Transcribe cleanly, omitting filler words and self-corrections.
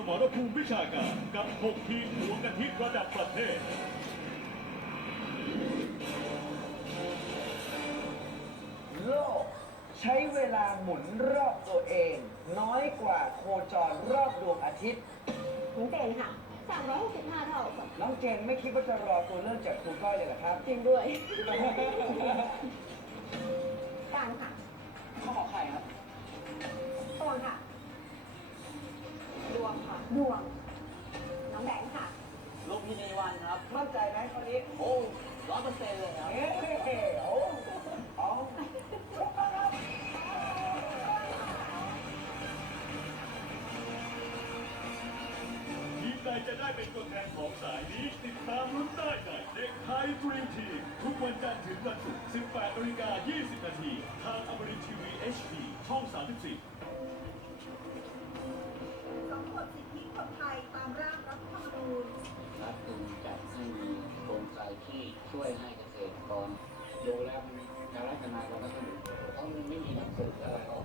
สมรภูมิวิชาการกับ 6 ทีมดวงอาทิตย์ระดับประเทศโลกใช้เวลาหมุนรอบตัวเอง น้อยกว่าโคจรรอบดวงอาทิตย์ น้องเจนค่ะ365 เท่าค่ะ น้องเจนไม่คิดว่าจะรอตัวเลือกจากครูก้อยเลยเหรอครับ จริงด้วย การค่ะ ข้อขอไข่ครับ ตวงค่ะ ดวงค่ะ ดวง น้องแบงค์ค่ะ ลูกพี่ในวันครับ มั่นใจไหมข้อนี้ โอ้100%เลยครับเอาถูกต้องครับ ทีมใดจะได้เป็นตัวแทนของสายนี้ติดตามลุ้นได้ในเด็กไทยดรีมทีมทุกวันจันทร์ถึงวันศุกร์ 18:20 น. ทางอมรินทร์ทีวี HD ช่อง 34 กำหนดสิทธิคนไทยตามร่างรัฐธรรมนูญ รัฐจึงจัดให้มีกลไกที่ช่วยให้เกษตรกรดูแล้วมันการพัฒนาการรัฐธรรมนูญเพราะมันไม่มีหนังสืออะไรออก